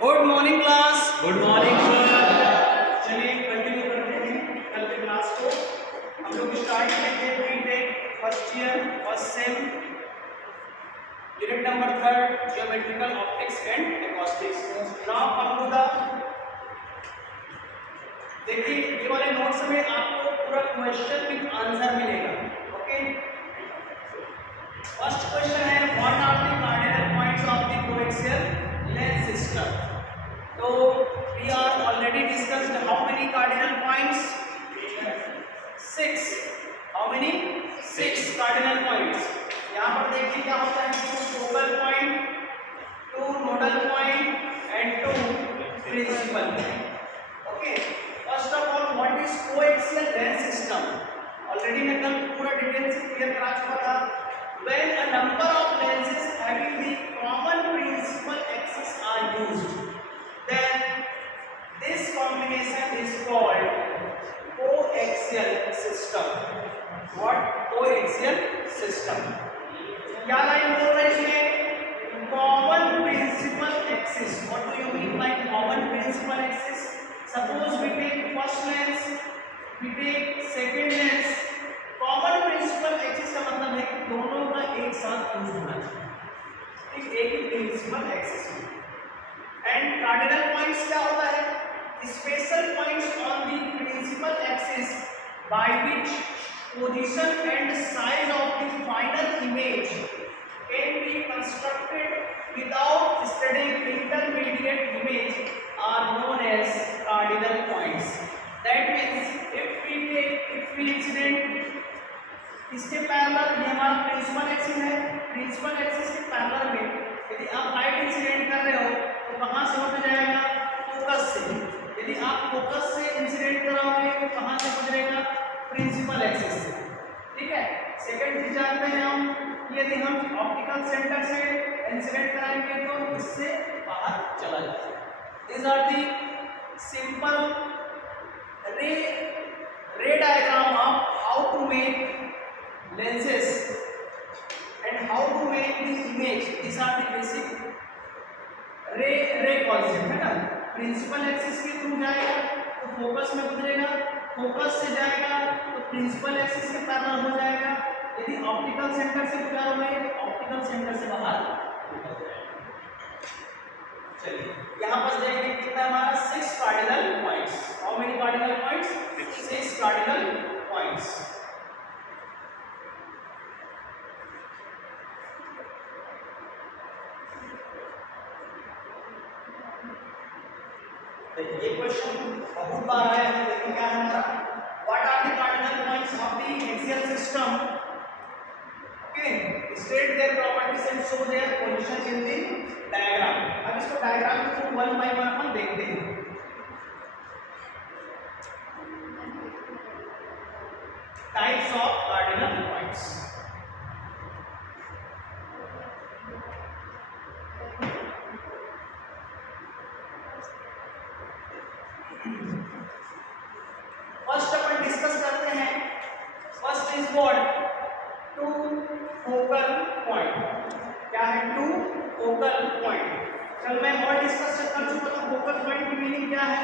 Good morning class. Good morning sir. चलिए continue करते हैं कल के क्लास को। हम लोग स्टार्ट किए थे BTech first year first sem unit number 3 geometrical optics and acoustics. Now come to the, देखिए ये वाले नोट्स में आपको पूरा क्वेश्चन विद आंसर मिलेगा। ओके, फर्स्ट क्वेश्चन है what are the cardinal points of the coaxial lens system. तो we are already discussed how many cardinal points? 6. How many? 6 cardinal points. यहाँ पर देखिए क्या होता है, 2 focal point, 2 nodal point and 2 principal point. Okay. First of all, what is coaxial lens system? Already मैं कल पूरा डिटेल से क्लियर करा चुका था. When a number of lenses having the common principal axis are used, then this combination is called coaxial system. What? Coaxial system. क्या line बोल रहे हैं इसमें? Common principal axis. What do you mean by common principal axis? Suppose we take first lens, we take second lens. Common principal axis का मतलब है कि दोनों का एक साथ यूज होना चाहिए, एक ही प्रिंसिपल एक्सिस में। एंड कार्डिनल पॉइंट्स क्या होता है? Special points on the principal axis by which position and size of the final image can be constructed without studying intermediate image are known as cardinal points. That means if we incident इसके parallel, ये हमारा principal axis है, principal axis के parallel में यदि आप light incident कर रहे हो तो कहां से होकर जाएगा? फोकस से। यदि आप फोकस से इंसिडेंट कराओगे तो कहां से गुजरेगा? प्रिंसिपल एक्सिस से। ठीक है। सेकंड चीज जानते हैं हम, यदि हम ऑप्टिकल सेंटर से इंसिडेंट कराएंगे तो इससे बाहर चला जाएगा। These are the simple ray diagram of how to make lenses and how to make the image. These are the basic ray concept है ना। प्रिंसिपल एक्सिस के थ्रू जाएगा तो फोकस में गुजरेगा, फोकस से जाएगा तो प्रिंसिपल एक्सिस के पैरेलल हो जाएगा। यदि ऑप्टिकल सेंटर से गुजरोगे तो ऑप्टिकल सेंटर से बाहर। चलिए यहाँ पर देखिए कितना हमारा 6 cardinal points. How many cardinal points? 6 cardinal points. ये क्वेश्चन बहुत बार आया है। देखिए क्या है हमारा, what are the cardinal points of the axial system? Okay, state their properties and show their position in the diagram. अब इसको डायग्राम के थ्रू 1 बाय 1 अपन देखते हैं। Types of cardinal points. First upon discuss करते हैं। First is what? 2 focal point. क्या है? 2 focal point. चल मैं और डिस्कस कर चुका था। फोकल पॉइंट की मीनिंग क्या है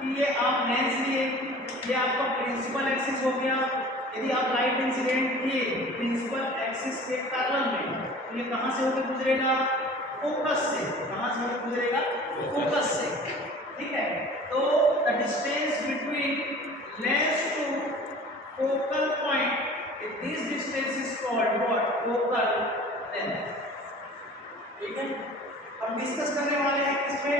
कि ये आप लेंस लिए, ये आपका प्रिंसिपल एक्सिस हो गया। यदि आप लाइट इंसिडेंट किए प्रिंसिपल एक्सिस के पैरेलल में तो ये कहां से होकर गुजरेगा? फोकस से। कहां से होकर गुजरेगा? फोकस से। ठीक है। तो the distance between lens to focal point, this distance is called what? Focal length. ठीक है। हम डिस्कस करने वाले हैं इसमें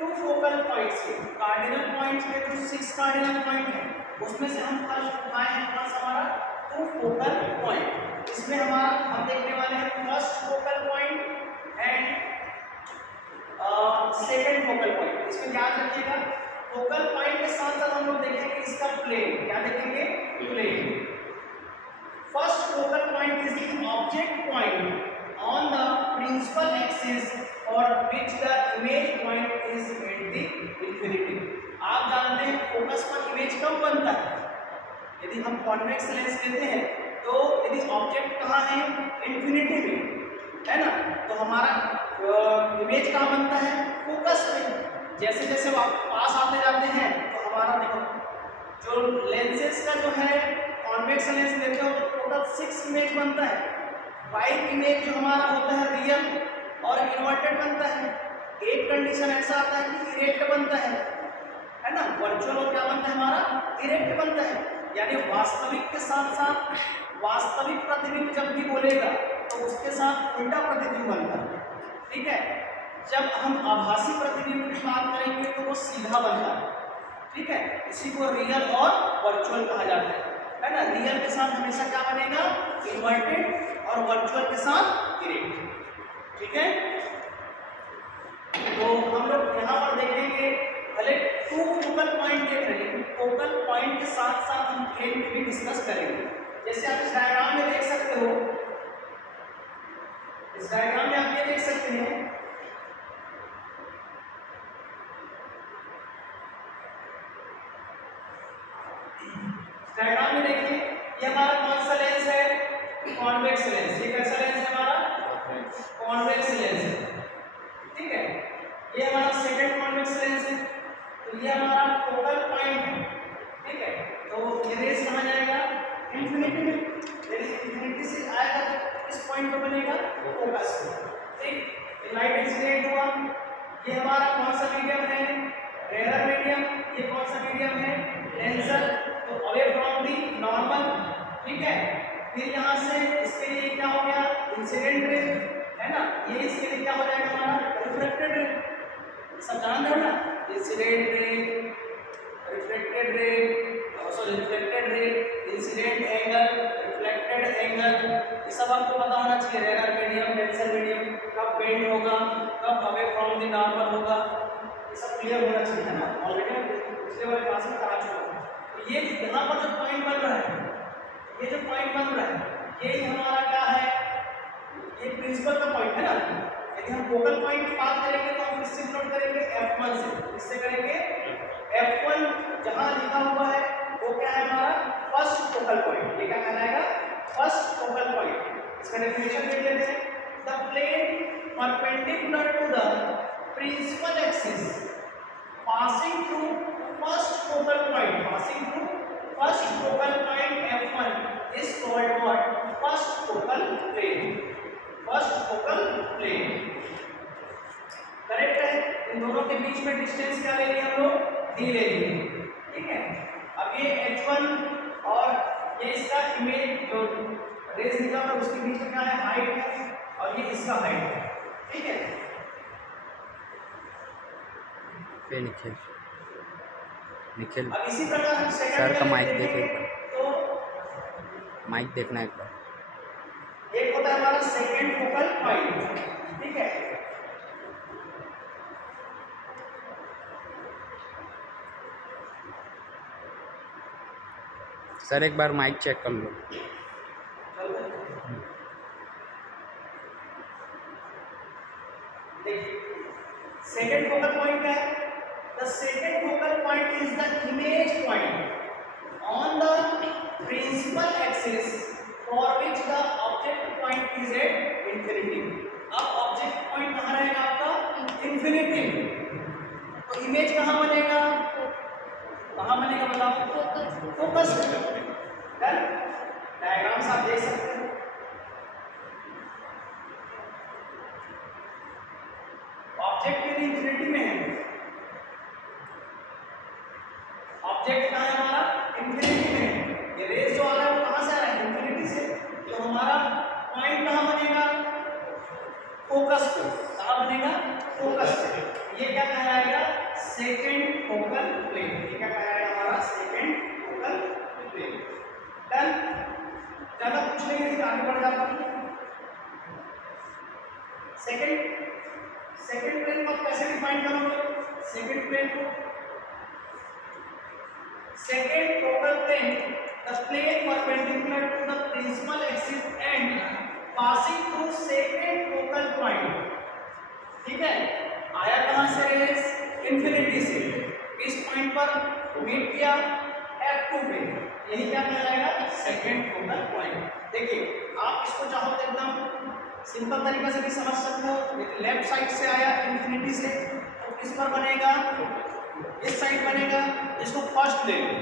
2 फोकल पॉइंट्स के। कार्डिनल पॉइंट्स में जो 6 कार्डिनल पॉइंट है उसमें से हम फर्स्ट उठाए हैं कौन सा? हमारा 2 फोकल पॉइंट। इसमें हमारा हम देखने वाले हैं first focal point and second focal point. इसमें याद रखिएगा फोकल पॉइंट के साथ साथ हम लोग देखेंगे इसका प्लेन। क्या देखेंगे? Plane. First focal point is the object point on the principal axis for which the image point is at the infinity. आप जानते हैं फोकस पर इमेज कब बनता है? यदि हम कॉन्वेक्स लेंस लेते हैं तो यदि ऑब्जेक्ट कहाँ है? इंफिनिटी में, है ना। तो हमारा इमेज कहाँ बनता है? फोकस में। जैसे जैसे पास आते जाते हैं तो हमारा देखो जो लेंसेज का जो है कॉन्वेक्स लेंस लेते हो तो टोटल 6 इमेज बनता है। 5 इमेज जो हमारा होता है रियल और इन्वर्टेड बनता है। एक कंडीशन ऐसा आता है कि इरेक्ट बनता है ना। वर्चुअल और क्या बनता है हमारा इरेक्ट बनता है, यानी वास्तविक के साथ साथ वास्तविक प्रतिबिंब जब भी बोलेगा तो उसके साथ उल्टा प्रतिबिंब बनता है। ठीक है, जब हम आभासी प्रतिबिंब की बात करेंगे तो वो सीधा बनता है। ठीक है, इसी को रियल और वर्चुअल कहा जाता है ना। रियल के साथ हमेशा क्या बनेगा इन्वर्टेड और वर्चुअल के साथ इरेक्ट। ठीक है, तो हम लोग यहाँ पर देखेंगे भले 2 फोकल पॉइंट देख रहे हैं लेकिन फोकल पॉइंट के साथ साथ हम प्लेन भी डिस्कस करेंगे। जैसे आप इस डायग्राम में देख सकते हो, इस डायग्राम में आप ये देख सकते हैं डायग्राम में देखिए ये हमारा कौन सा लेंस है कॉन्वेक्स लेंस। ये कैसा लेंस है हमारा कॉन्वेक्स लेंस है। ठीक है, ये हमारा सेकंड कॉन्वेक्स लेंस है। तो ये हमारा फोकल पॉइंट है। ठीक है, तो ये रेस कहाँ जाएगा इंफिनिटी में, यदि इंफिनिटी से आएगा तो इस पॉइंट पे बनेगा फोकस। ठीक, लाइट इंसिडेंट हुआ, ये हमारा कौन सा मीडियम है रेयर मीडियम, ये कौन सा मीडियम है लेंसर, तो अवे फ्रॉम दी नॉर्मल। ठीक है, फिर यहाँ से इसके लिए क्या हो गया इंसिडेंट रे है ना, ये इसके लिए क्या हो जाएगा हमारा रिफ्लेक्टेड रे। सब जान रहे हो ना, incident ray reflected ray, sorry reflected ray incident angle reflected angle, ये सब आपको पता होना चाहिए। रेयर मीडियम लेंसर मीडियम कब बेंड होगा कब अवे फ्रॉम दी नॉर्मल होगा, ये सब क्लियर होना चाहिए है ना। ऑलरेडी पिछले वाले क्लास में करा चुका हूँ। तो ये यहाँ पर जो पॉइंट बन रहा है, ये जो पॉइंट बन रहा है ये हमारा क्या है, ये प्रिंसिपल का पॉइंट है ना। यदि हम फोकल पॉइंट की बात करेंगे तो हम किससे नोट करेंगे F1 से। किससे करेंगे F1, जहाँ लिखा हुआ है वो क्या है हमारा फर्स्ट फोकल पॉइंट। ये क्या कहलाएगा फर्स्ट फोकल पॉइंट। इसका डेफिनेशन देख लेते हैं, the plane perpendicular to the principal axis passing through first focal point, passing through first focal point F1 is called what? First focal plane. First focal plane. Correct है। इन दोनों के बीच में distance क्या ले लिए हम लोग d ले लिए। ठीक है, अब ये H1 और ये इसका इमेज जो रेस निकला है उसके बीच में क्या है हाइट है और ये इसका हाइट है। ठीक है, निखिल निखिल अब इसी प्रकार हम सर का माइक देखिए, तो माइक देखना एक बार। एक होता है हमारा सेकंड फोकल पॉइंट। ठीक है, सर एक बार माइक चेक कर लो। देखिए सेकंड फोकल पॉइंट क्या है, the second focal point is the image point on the principal axis for which the object point is at infinity। अब object point कहाँ रहेगा आपका infinity में, तो image कहाँ बनेगा बताओ फोकस। डन, डायग्राम्स आप देख सकते हो। ऑब्जेक्ट यदि इंफिनिटी में है, ऑब्जेक्ट कहाँ है हमारा इंफिनिटी में है, ये रेस जो आ रहा है वो कहाँ से आ रहा है इंफिनिटी से, तो हमारा पॉइंट कहाँ बनेगा फोकस पे। कहाँ बनेगा फोकस पे। ये क्या कहलाएगा सेकंड फोकल प्लेन। ये क्या कहलाएगा हमारा सेकंड फोकल प्लेन। डन, ज्यादा कुछ नहीं है, आगे बढ़ जाता हूँ। सेकंड प्लेन को कैसे डिफाइन करोगे, सेकंड प्लेन को second focal plane, the plane perpendicular to the principal axis and passing through second focal point। ठीक है, आया कहां से रेस इंफिनिटी से, इस पॉइंट पर मीट किया F2 पे, यही क्या कहलाएगा सेकंड फोकल पॉइंट। देखिए आप इसको चाहो तो एकदम सिंपल तरीके से भी समझ सकते हो। लेफ्ट साइड से आया इंफिनिटी से तो किस पर बनेगा, इस साइड बनेगा। इसको फर्स्ट ले लो,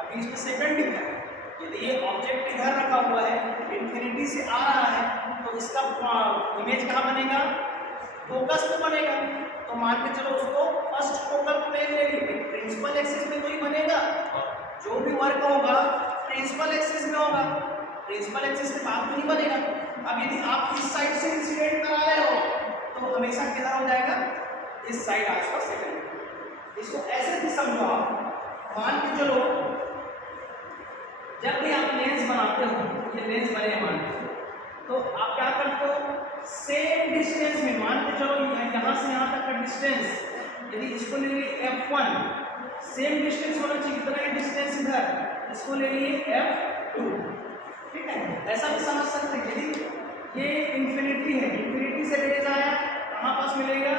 अभी इसमें सेकंड दिखा है। यदि ये ऑब्जेक्ट इधर रखा हुआ है, इन्फिनिटी से आ रहा है, तो इसका इमेज कहाँ बनेगा, फोकस पे बनेगा। तो मान के चलो उसको फर्स्ट फोकल प्लेन ले लीजिए। प्रिंसिपल एक्सिस में तो ही बनेगा, जो भी वर्क होगा प्रिंसिपल एक्सिस में होगा, प्रिंसिपल एक्सिस के बाद तो नहीं बनेगा। अब यदि आप इस साइड से इंसिडेंट करा रहे हो तो हमेशा किधर हो जाएगा, इस साइड आसपास सेकंड। इसको ऐसे भी समझो आप, मान के चलो जब भी आप लेंस बनाते हो, ये लेंस बने मान के तो आप क्या करते हो, सेम डिस्टेंस में मान के चलो यहाँ से यहाँ तक का डिस्टेंस, यदि इसको ले लिए f1, सेम डिस्टेंस होना चाहिए, इतना ही डिस्टेंस इधर, इसको ले लिए f2, ठीक है। ऐसा भी समझ सकते हैं, यदि ये इन्फिनिटी है, इन्फिनिटी से रेज आया कहाँ पास मिलेगा,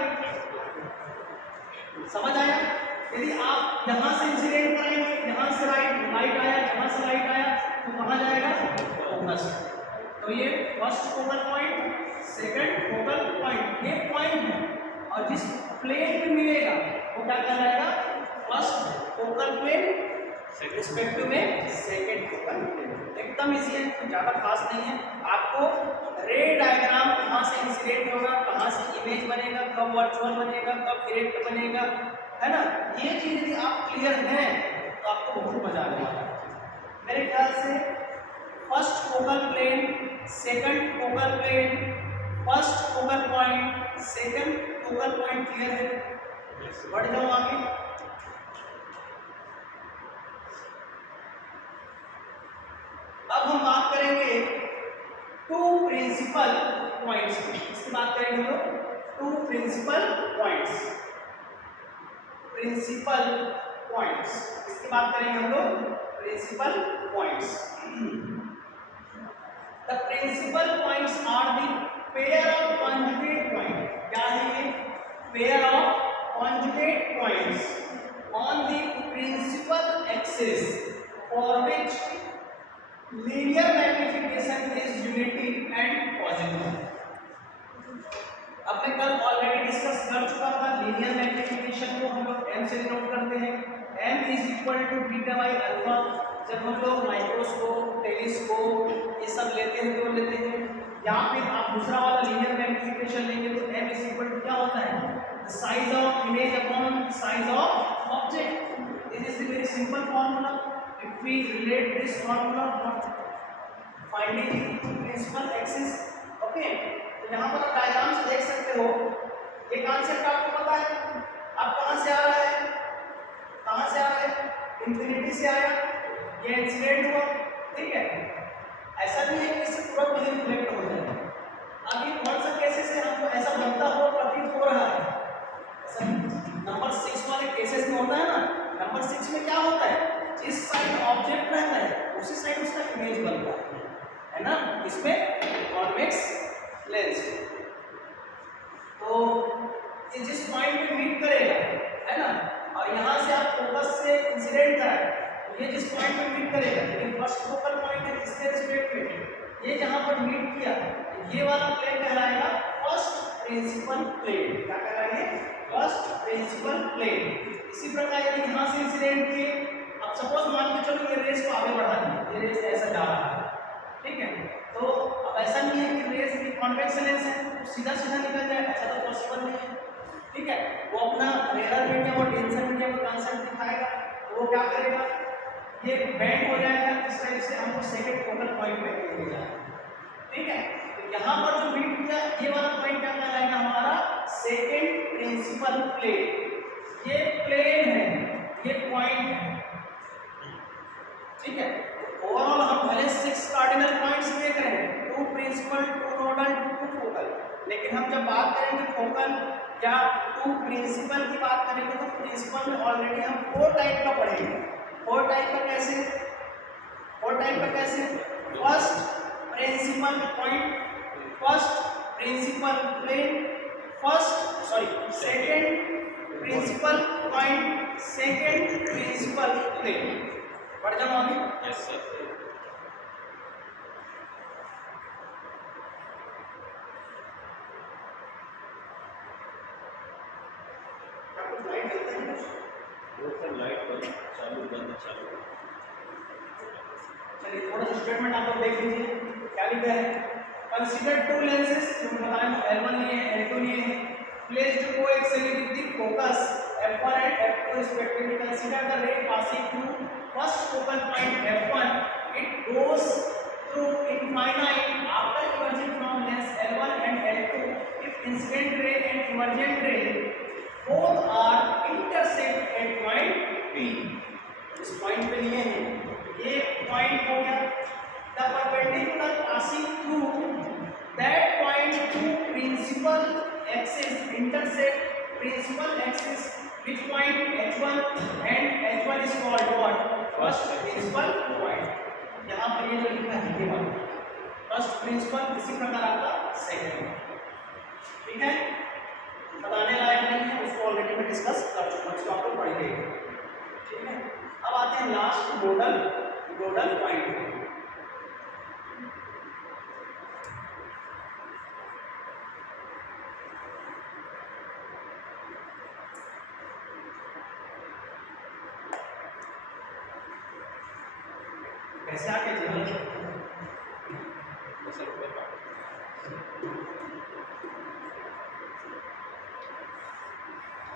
समझ आया। यदि आप यहाँ से इंसिडेंट करेंगे, यहाँ से लाइट आया, यहाँ से लाइट आया, तो कहाँ जाएगा, फोकस। तो ये first focal point, second focal point, ये पॉइंट है, और जिस प्लेन पे मिलेगा वो क्या कहलाएगा, फर्स्ट फोकल प्लेन, रिस्पेक्टिव में सेकंड फोकल प्लेन। एकदम इजी है, तो ज़्यादा खास नहीं है। आपको रे डायग्राम कहाँ से इंसिडेंट होगा, कहाँ से इमेज बनेगा, कब वर्चुअल बनेगा, कब डायरेक्ट बनेगा, है ना, ये चीज़ यदि आप क्लियर हैं तो आपको बहुत मजा आने वाला है। मेरे ख्याल से first focal plane, second focal plane, first focal point, second focal point clear है। बढ़ जाओ आगे। अब हम बात करेंगे टू प्रिंसिपल पॉइंट्स की। इसकी बात करेंगे हम लोग two principal points, principal points, इसकी बात करेंगे हम लोग principal points. The principal points are the pair of conjugate point। क्या है ये, pair of conjugate points on the principal axis for which linear magnification is unity and positive। अब मैं कल ऑलरेडी डिस्कस कर चुका था, लीनियर मैग्निफिकेशन को हम लोग m से डिनोट करते हैं, m is equal to beta by alpha. जब हम लोग माइक्रोस्कोप, टेलीस्कोप ये सब लेते हैं तो लेते हैं, यहाँ पे आप दूसरा वाला लीनियर मैग्निफिकेशन लेंगे तो m इज इक्वल टू क्या होता है, the size of image upon size of object. This is the very simple formula. If we relate this formula for finding principal axis, okay. तो यहाँ पर आप डायग्राम से देख सकते हो, ये कॉन्सेप्ट आपको पता है। अब कहाँ से आ रहा है, कहाँ से आ रहा है, इन्फिनिटी से आया, ये इंसिडेंट हुआ, ठीक है। ऐसा नहीं है कि इससे पूरा वही रिफ्लेक्ट हो जाए। अभी कौन सा केसेस है हमको ऐसा बनता हुआ प्रतीत हो रहा है, ऐसा नंबर 6 वाले केसेस में होता है ना। नंबर 6 में क्या होता है, जिस साइड ऑब्जेक्ट रहता है उसी साइड उसका इमेज बनता है ना। इसमें कॉन्वेक्स लेंस, तो ये जिस पॉइंट पे मीट करेगा, है ना, और यहाँ से आप फोकस से इंसिडेंट कराए, तो ये जिस पॉइंट पे मीट करेगा, ये फर्स्ट फोकल पॉइंट है, इसके रिस्पेक्ट में ये जहाँ पर मीट किया, ये वाला प्लेन कहलाएगा फर्स्ट प्रिंसिपल प्लेन। क्या कहलाएगा, फर्स्ट प्रिंसिपल प्लेन। इसी प्रकार यदि यहाँ से इंसिडेंट किए, अब सपोज मान के चलो ये रेस को आगे बढ़ा दिए, ये रेस ऐसा जा रहा है, ठीक है। तो अब ऐसा नहीं है कि रेस की कॉन्वेक्स लेंस है तो सीधा सीधा निकल जाए, ऐसा तो पॉसिबल नहीं है, ठीक है। वो अपना रेयर मीडियम और डेंसर मीडियम का कॉन्सेप्ट दिखाएगा, तो वो क्या करेगा, ये बेंड हो जाएगा इस टाइप से, हमको सेकंड फोकल पॉइंट पे लेके जाएगा, ठीक है। तो यहाँ पर जो मीट किया, ये वाला पॉइंट क्या कहलाएगा हमारा, सेकंड प्रिंसिपल प्लेन। ये प्लेन है, ये पॉइंट है, ठीक है। ओवरऑल हम भले 6 कार्डिनल पॉइंट्स देख रहे हैं, 2 प्रिंसिपल, 2 नोडल, 2 फोकल, लेकिन हम जब बात करेंगे फोकल या 2 प्रिंसिपल की बात करेंगे तो प्रिंसिपल में ऑलरेडी हम 4 टाइप का पढ़ेंगे। 4 टाइप का कैसे, 4 टाइप का कैसे, first principal point, first principal plane, second principal point, second principal plane. बढ़ जाओ आगे। Yes sir. वो सर लाइट बंद चालू बंद चालू। चलिए थोड़ा सा स्टेटमेंट आप लोग देख लीजिए क्या लिखा है। कंसीडर टू लेंसेज, जो बताया L1 लिए है L2 लिए है, placed coaxially with the focus f1 and f2 respectively. Consider the ray passing through first focal point f1. It goes through infinite after emerging from lens L1 and L2. If incident ray and emergent ray both are intersect at point P. इस point पे लिए हैं, ये point हो गया। The perpendicular passing through that point to principal axis intersect principal axis, which point h1 and h1 is called what? First principal point. यहाँ पर ये जो लिखा है ये वाला फर्स्ट प्रिंसिपल, इसी प्रकार आपका सेकंड। ठीक है, बताने लायक नहीं है, उसको ऑलरेडी मैं डिस्कस कर चुका हूँ, इसको आप लोग पढ़ेंगे। ठीक है, अब आते हैं लास्ट नोडल पॉइंट। कैसे आके जीवन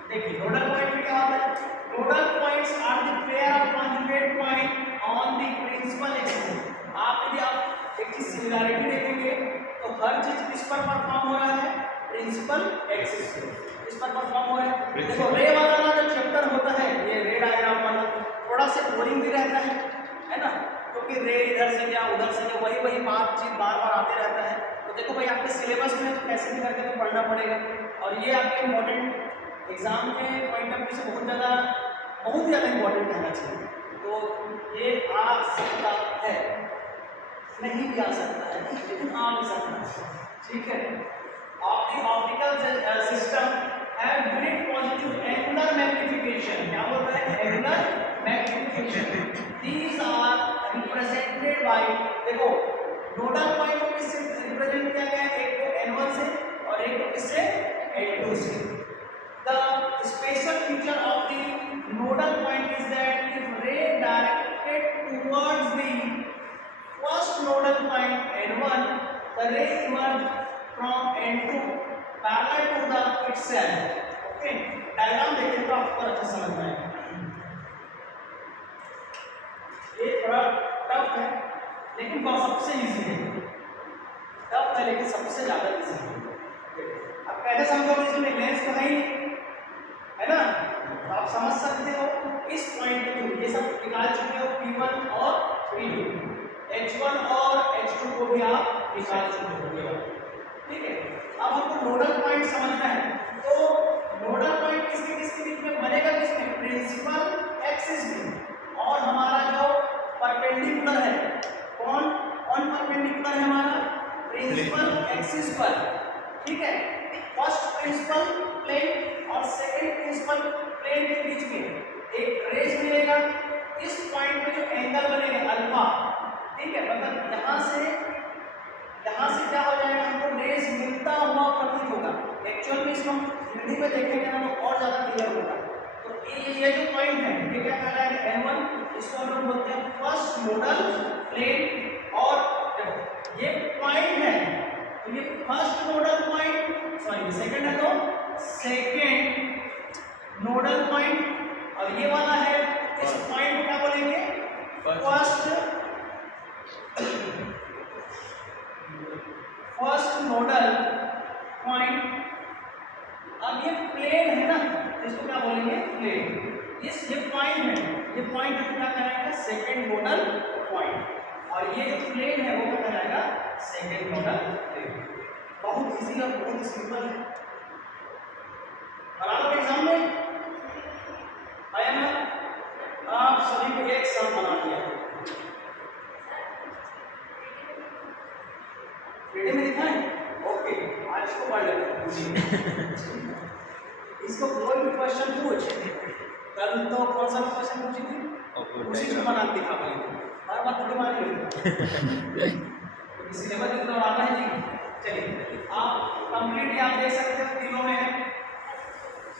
देखिए नोडल पॉइंट में क्या होता है। Nodal points are the pair of conjugate point on the principal axis. आप यदि आप एक चीज सिमिलरिटी देखेंगे तो हर चीज किस पर परफॉर्म हो रहा है? प्रिंसिपल एक्सिस पे। इस पर परफॉर्म हो रहा है। देखो रे वाला ना जो चैप्टर होता है, ये रे डायग्राम वाला थोड़ा सा बोरिंग भी रहता है ना, क्योंकि रे इधर से क्या उधर से क्या वही बात चीज बार बार आते रहता है। तो देखो भाई आपके सिलेबस में तो कैसे भी करके तो पढ़ना पड़ेगा, और ये आपके इम्पोर्टेंट एग्जाम के पॉइंट ऑफ व्यू से बहुत ज़्यादा इम्पोर्टेंट कहना चाहिए। तो ये आ सकता है, नहीं भी आ सकता है, लेकिन आ भी सकता है। ठीक है, optical system have great positive angular magnification. क्या बोल रहे हैं? Angular magnification. These are represented by, देखो नोडल पॉइंट को किससे रिप्रेजेंट किया गया है? एक को N1 से और एक को किससे? N2 से। The special feature of the nodal point is that if ray directed towards the first nodal point N1, the ray emerge from N2 parallel to the itself. Okay, diagram देखें तो आपको अच्छा समझ में आएगा। ये थोड़ा टफ है लेकिन बहुत सबसे इजी है। टफ है लेकिन सबसे ज्यादा इजी है। अब कैसे समझोगे? इसमें लेंस तो है ही नहीं, है ना, तो आप समझ सकते हो इस पॉइंट पे ये सब निकाल चुके हो, P1 और P2, H1 और H2 को भी आप निकाल चुके हो। ठीक है, अब हमको नोडल पॉइंट समझना है। तो नोडल पॉइंट किसके बीच में बनेगा? किसमें? प्रिंसिपल एक्सिस में। और हमारा जो परपेंडिकुलर है, कौन परपेंडिकुलर है? हमारा प्रिंसिपल एक्सिस पर। ठीक है, फर्स्ट प्रिंसिपल प्लेन और सेकंड प्रिंसिपल प्लेन के बीच में एक रेज मिलेगा। इस पॉइंट पे जो एंगल बनेगा अल्फा, ठीक है, मतलब यहाँ से क्या हो जाएगा? हमको रेज मिलता हुआ प्रतीत होगा। एक्चुअल में इसको हम 3D में देखेंगे ना तो और ज़्यादा क्लियर होगा। तो ये जो पॉइंट है ये क्या कहलाएगा? N1। इसको हम लोग बोलते हैं फर्स्ट नोडल प्लेन। और देखो ये पॉइंट है तो ये first nodal point, sorry second है तो सेकंड नोडल पॉइंट। और ये वाला है, इस पॉइंट को क्या बोलेंगे? First nodal point. अब ये प्लेन है ना, इसको क्या बोलेंगे? प्लेन। ये पॉइंट है, ये पॉइंट है तो क्या कहलाएगा? Second nodal point. और ये जो प्लेन है वो क्या कहलाएगा? Second nodal plane. बहुत इजी और बहुत ही सिंपल है। बना लो एग्जाम में आया ना, आप सभी को एक सम बना दिया। वीडियो में दिखाएं? ओके, आज इसको पढ़ लेते हैं। इसको कोई भी क्वेश्चन पूछ, कल तो कौन सा क्वेश्चन पूछी थी उसी को बना दिखा पाएंगे। हर बात थोड़ी मान लो, इसी लेवल तक दौड़ाना है जी। चलिए आप कंप्लीट आप देख सकते हो, तीनों में है।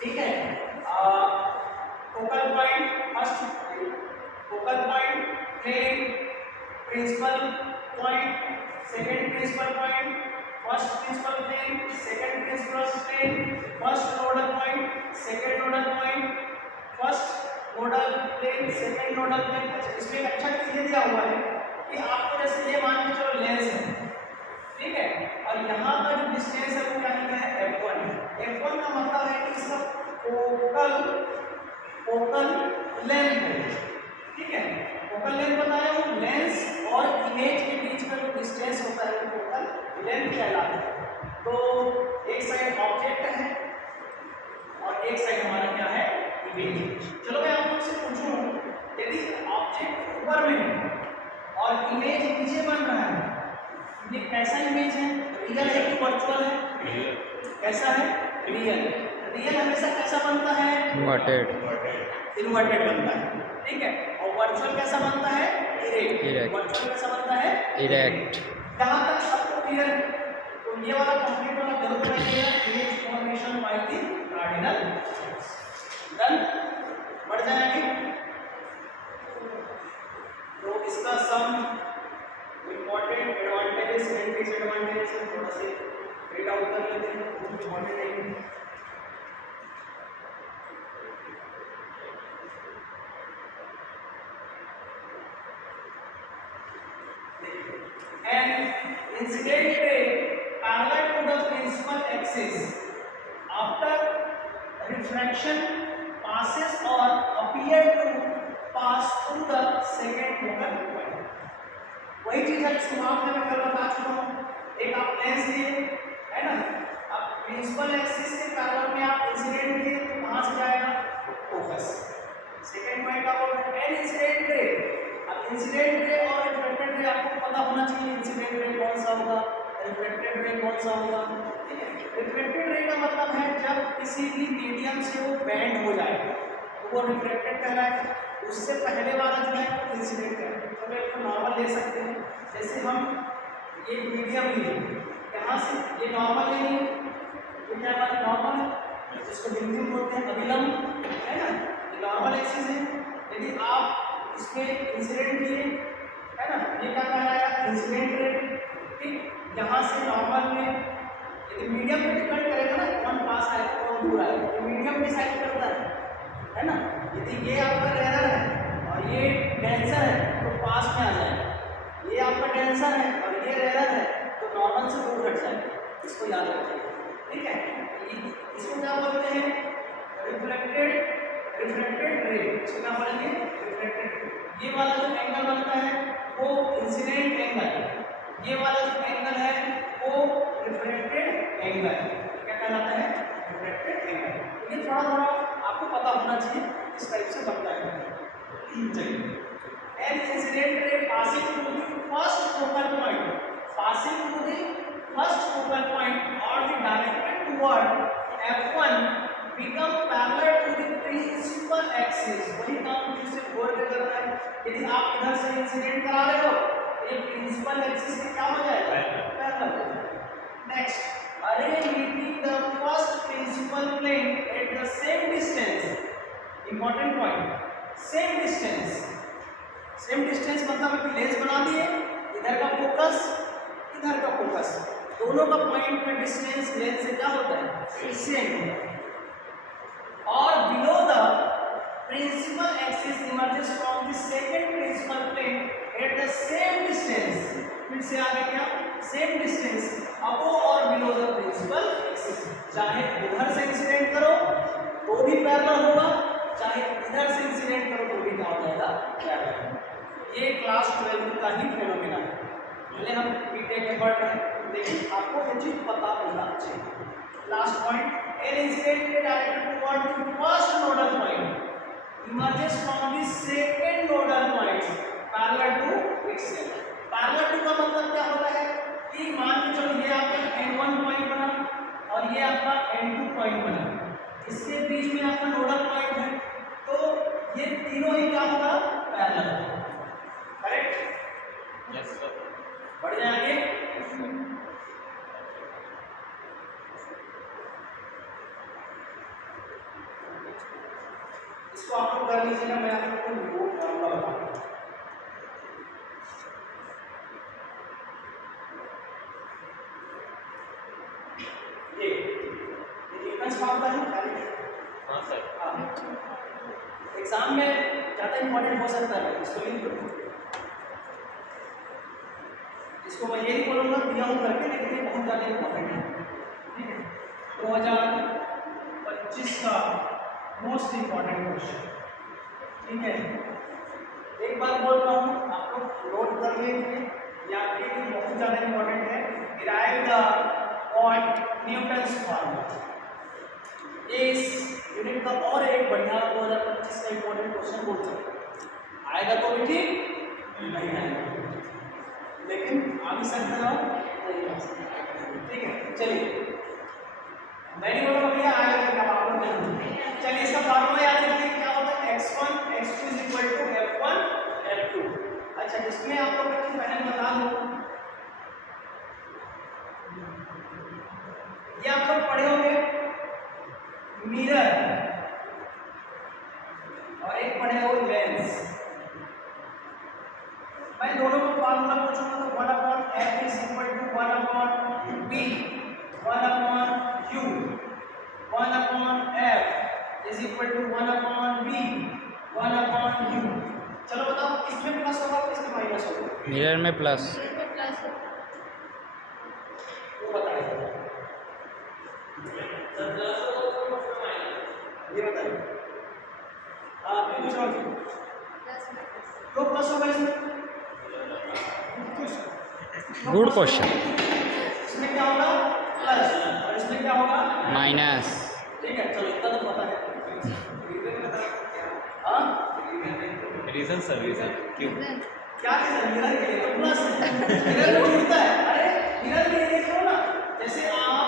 ठीक है, focal point principal point, second principal point, first principal plane, second principal plane, first nodal point, second nodal point, first nodal plane, second nodal plane. अच्छा, इसमें एक अच्छा चीज ये दिया हुआ है कि आपको जैसे ये मान के चलो लेंस है, ठीक है, और यहाँ का जो डिस्टेंस है वो क्या लिखा है f1। f1 का मतलब है कि इसका फोकल लेंथ है, ठीक है, फोकल लेंथ बताया हूँ। लेंस और इमेज के बीच का जो डिस्टेंस होता है वो फोकल लेंथ कहलाता है। तो एक साइड ऑब्जेक्ट है और एक साइड हमारा क्या है इमेज। चलो मैं आप लोग से पूछूं, यदि ऑब्जेक्ट ऊपर में है और इमेज नीचे बन रहा है, ये कैसा इमेज है? रियल है कि वर्चुअल है? कैसा है? रियल। रियल हमेशा कैसा बनता है? इन्वर्टेड। इन्वर्टेड बनता है, ठीक है। और वर्चुअल कैसा बनता है? इरेक्ट। वर्चुअल कैसा बनता है? इरेक्ट। यहाँ तक सबको क्लियर है? तो ये वाला कंप्लीट वाला जरूर बनाइएगा, image formation by the cardinal points. Done? बढ़ जाएंगे। तो इसका some important advantages and disadvantages है, थोड़ा से रीड आउट कर लेते हैं, बहुत इम्पोर्टेंट है। An incident ray parallel to the principal axis after refraction passes or appear to pass through the second focal point। वही चीज है जिसको आप मैं कल बता चुका हूँ। एक आप लेंस लिए है ना, अब प्रिंसिपल एक्सिस के पैरेलल में आप इंसिडेंट लिए तो कहाँ से जाएगा? फोकस। सेकंड पॉइंट आप एन इंसिडेंट रे। अब इंसिडेंट रे और रिफ्लेक्टेड रे आपको पता होना चाहिए, इंसिडेंट रे कौन सा होगा, रिफ्लेक्टेड रे कौन सा होगा, ठीक है। रिफ्लेक्टेड रे का मतलब है जब किसी भी मीडियम से वो बैंड हो जाए तो वो रिफ्लेक्टेड कहलाएगा। उससे पहले वाला जो है वो इंसिडेंट है। तो एक नॉर्मल ले सकते हैं, जैसे हम ये मीडियम लिए, यहाँ से ये नॉर्मल ले लिए, ये क्या बात नॉर्मल है जिसको हिंदी में बोलते हैं अभिलंब, है ना, ये नॉर्मल एक्सिस है। यदि आप इसमें इंसिडेंट लिए, है ना, ये क्या कहलाएगा? इंसिडेंट रे, ठीक। यहाँ से नॉर्मल में यदि मीडियम पे डिपेंड करेगा ना कौन पास आए कौन दूर आए, तो मीडियम डिसाइड करता है ना। यदि ये आपका रेरर है और ये डेंसर है तो पास में आ जाएगा, ये आपका डेंसर है और ये रेरर है तो नॉर्मल से दूर हट जाएगा, इसको याद रखिए, ठीक है। इसको क्या बोलते हैं? Reflected ray. इसको क्या बोलेंगे? Reflected ray. ये वाला जो एंगल बनता है वो इंसिडेंट एंगल, ये वाला जो एंगल है वो रिफ्लेक्टेड एंगल, क्या कहलाता है? Reflected angle. ये थोड़ा थोड़ा आपको पता होना चाहिए, इस टाइप से बनता है। चलिए, an incident ray passing through the first focal point, passing through the first focal point और the directed toward f1 become parallel to the principal axis. वही काम जिसे बोर्ड पे करना है। यदि आप इधर से इंसिडेंट करा रहे हो तो ये प्रिंसिपल एक्सिस से क्या हो जाएगा? Parallel. Next, array meeting the first principal plane at the same distance, important point, same distance मतलब कि लेंस बना दिए, इधर का फोकस इधर का फोकस, दोनों का पॉइंट में डिस्टेंस लेंस से क्या होता है? सेम। और below the principal axis emerges from the second principal plane at the same distance. फिर से आगे क्या? सेम डिस्टेंस अबव और बिलो द प्रिंसिपल एक्सिस। चाहे उधर से इंसिडेंट करो तो भी पैरेलल होगा, चाहे इधर से इंसिडेंट करो तो भी क्या हो जाएगा? पैरेलल। ये क्लास 12 का ही फेनोमेना है, पहले हम बीटेक में पढ़ रहे हैं, लेकिन आपको ये चीज पता होना चाहिए। Last point, an incident directed toward the first nodal point emerges from the second nodal point parallel to itself. Parallel to का मतलब क्या होता है कि मान के चलो ये आपका n1 पॉइंट बना और ये आपका n2 पॉइंट बना, इसके बीच में आपका नोडल पॉइंट है, तो ये तीनों ही क्या होगा? पैरेलल होगा। करेक्ट? Yes sir. बढ़ जाएंगे। इसको आप लोग कर लीजिएगा, मैं आप लोग को नोट करूंगा। एग्जाम में ज़्यादा इंपॉर्टेंट हो सकता है, इसको लिख लो। इसको मैं ये नहीं बोलूँगा दिया हूँ करके, लेकिन ये बहुत ज़्यादा इंपॉर्टेंट है, ठीक है। 2025 का मोस्ट इंपॉर्टेंट क्वेश्चन, ठीक है। एक बार बोल रहा हूँ, आप लोग नोट कर लीजिए, ये आपके लिए बहुत ज़्यादा इंपॉर्टेंट है। Derive the point Newton's formula. इस यूनिट का और एक बढ़िया 2025 का इंपॉर्टेंट क्वेश्चन बोल सकते हैं। आएगा तो भी ठीक, नहीं आएगा लेकिन आप ही सकते हो, ठीक है। चलिए मैं नहीं बोलूँगा भैया आएगा तो आप लोग जानो। चलिए इसका फार्मूला याद रखिए, क्या होता है x1 x2 f1 f2। अच्छा, इसमें आप लोग पहले बता दो, ये आप लोग पढ़े होंगे मिरर और एक पढ़े हो लेंस। मैं दोनों को फार्मूला पूछूंगा तो 1/f is equal to 1/b 1/q 1/f is equal to 1/b 1/u। चलो बताओ किसमें प्लस होगा किसमें माइनस होगा? मिरर में प्लस। वो बताइए, ये बताइए। आप पूछ रहे हो क्यों प्लस होगा इसमें? Good question. इसमें क्या होगा? प्लस, और इसमें क्या होगा? माइनस। ठीक है, चलो इतना तो पता है। हाँ, रीजन सर, रीजन क्यों? क्या रीजन? मिरर के लिए तो प्लस है, मिरर को जुड़ता है। अरे मिरर के लिए देखो ना, जैसे आप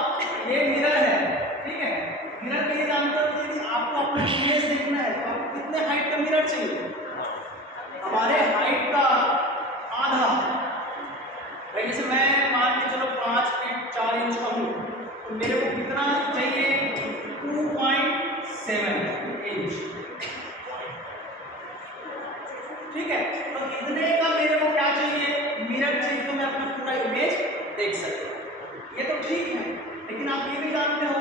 ये मिरर है, ठीक है, मिरर के लिए जानते हो कि यदि आपको अपना इमेज देखना है तो आपको कितने हाइट का मिरर चाहिए? हमारे हाइट का आधा। भाई जैसे मैं मान के चलो 5 फीट 4 इंच का हूँ तो मेरे को कितना चाहिए? 2.7 इंच, ठीक है। तो इतने का मेरे को क्या चाहिए? मिरर चाहिए, तो मैं अपना पूरा इमेज देख सकता हूँ। ये तो ठीक है, लेकिन आप ये भी जानते हो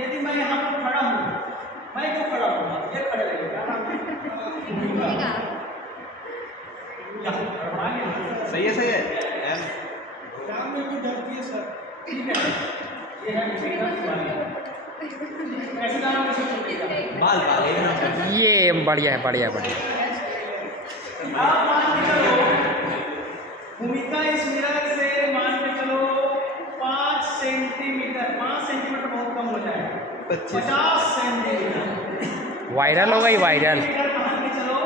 यदि मैं यहाँ पर खड़ा हूँ, मैं क्यों खड़ा हूँ? ये खड़े रहेगा, सही है, सही है। काम में भी गलती है सर, ठीक है। ये है ऐसे जाना कैसे चलेगा? बाल बाल ये बढ़िया है, बढ़िया बढ़िया। आप मान के चलो भूमिका इस मिरर से मान के चलो 5 सेंटीमीटर, 5 सेंटीमीटर बहुत कम हो जाएगा, 50 सेंटीमीटर वायरल हो गई, वायरल। मान के चलो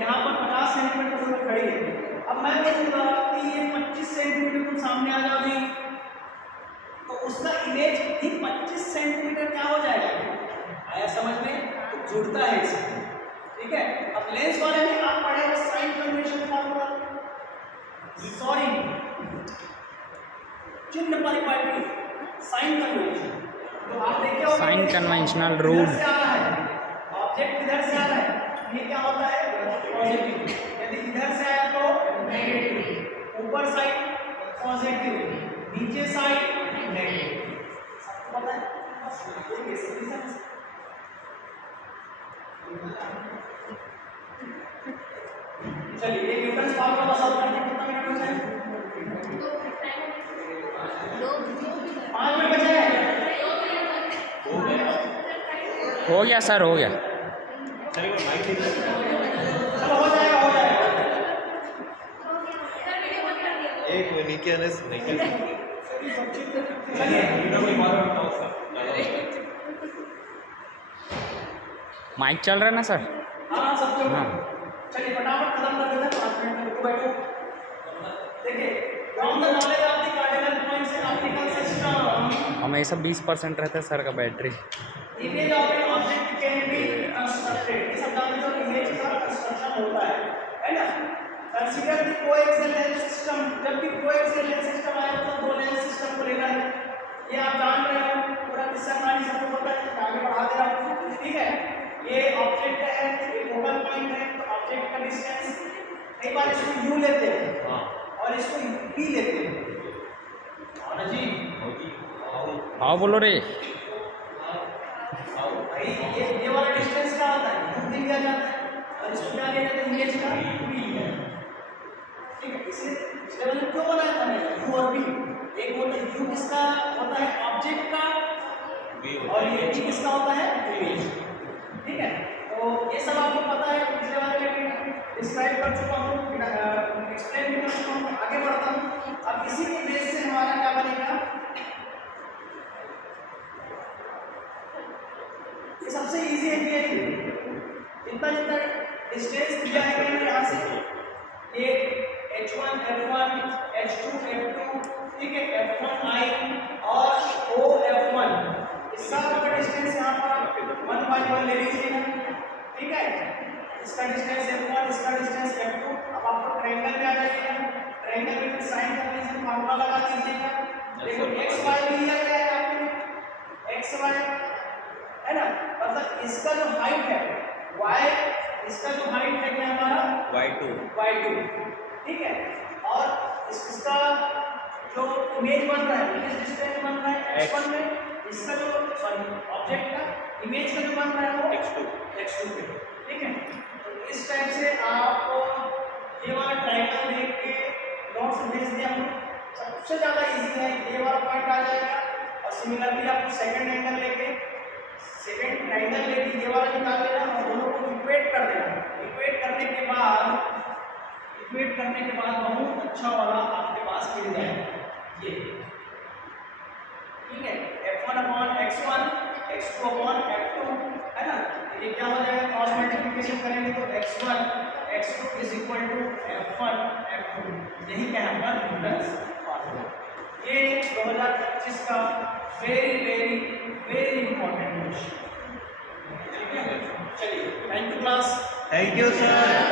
यहाँ पर 50 सेंटीमीटर पर खड़ी है। अब मैं बोलूँगा कि ये 25 सेंटीमीटर तुम सामने आ जाओ जी, तो उसका इमेज भी 25 सेंटीमीटर क्या हो जाएगा? आया समझ में? तो जुड़ता है इससे, ठीक है। अब लेंस वाले में आप पढ़े हो साइन कन्वेंशन फार्मूला, सॉरी चिन्ह परिपाटी, साइन कन्वेंशन। तो आप देखिए साइन कन्वेंशनल रूल। ऑब्जेक्ट इधर से आ रहा है, ये क्या होता है? पॉजिटिव। यदि इधर से आया तो नेगेटिव, ऊपर साइड पॉजिटिव, नीचे साइड नेगेटिव। सबको पता है? चलिए ये न्यूटन फार्मूला सॉल्व करने में कितना मिनट बचा है? 5 मिनट बचा है। हो गया सर, हो गया। चलो हो जाएगा, हो जाएगा। एक नीचे नहीं माइक चल रहा है ना सर? हाँ सब लोग। हाँ। चलिए फटाफट खत्म कर देते हैं, 5 मिनट में बैठो। देखिए from the knowledge of the cardinal points in optical system, हमेशा 20% रहता है सर का battery. Image of an object can be constructed. ये सब जानते हो इमेज का कंस्ट्रक्शन होता है ना। Consider the coaxial lens system. जब भी कोएक्सियल लेंस सिस्टम आए तो दो लेंस सिस्टम को लेना है, ये आप जान रहे हो, पूरा किस्सा कहानी सबको पता है, आगे बढ़ा दे रहा हूं, ठीक है। ये ऑब्जेक्ट है, ये फोकल पॉइंट है, तो ऑब्जेक्ट का डिस्टेंस, एक बार इसको u लेते हैं और इसको v लेते हैं। और जी आओ बोलो रे। भाई ये वाला डिस्टेंस और ये डी किसका होता है, इमेज। ठीक है, तो ये सब आपको पता है, पिछले वाले में भी डिस्क्राइब कर चुका हूँ, एक्सप्लेन भी कर चुका हूँ। आगे बढ़ता हूँ। अब इसी के बेस से हमारा क्या बनेगा, ये सबसे इजी है कि जितना जितना डिस्टेंस दिया है मैंने यहाँ से एक h1 f1 h2 f2, ठीक है, f1 i और o f1, इस सब का डिस्टेंस यहाँ पर 1 by 1 ले लीजिएगा। ठीक है, इसका डिस्टेंस f1, इसका डिस्टेंस f2। अब आपको ट्रायंगल में आ जाइएगा, ट्रायंगल में साइन कन्वेंशन फार्मूला लगा दीजिएगा। देखो x y लिया गया है आपने, x y है ना, मतलब इसका जो हाइट है y, इसका जो हाइट है क्या हमारा y2, ठीक है, और इसका जो इमेज बन रहा है, इमेज डिस्टेंस बन रहा है x1 में, इसका जो ऑब्जेक्ट का इमेज का जो बन रहा है वो x2 पे। ठीक है, तो इस टाइप से आप ये वाला ट्रायंगल देख के नोट्स भेज दिया हम। सबसे ज़्यादा इजी है, ये वाला पॉइंट आ जाएगा। और सिमिलरली आपको सेकंड एंगल लेके, सेकंड ट्रायंगल लेके ये वाला निकाल लेना और दोनों को इक्वेट कर देना। इक्वेट करने के बाद बहुत अच्छा वाला आपके पास मिल जाएगा ये। ठीक है, f1 upon x1, x2 upon f2, है ना, ये क्या हो जाएगा, क्रॉस मल्टीप्लिकेशन करेंगे तो x1 x2 is equal to f1 f2। यही कहना है न्यूटन्स फार्मूला। ये 2025 का वेरी इंपॉर्टेंट क्वेश्चन। ठीक है, चलिए, thank you class. Thank you sir.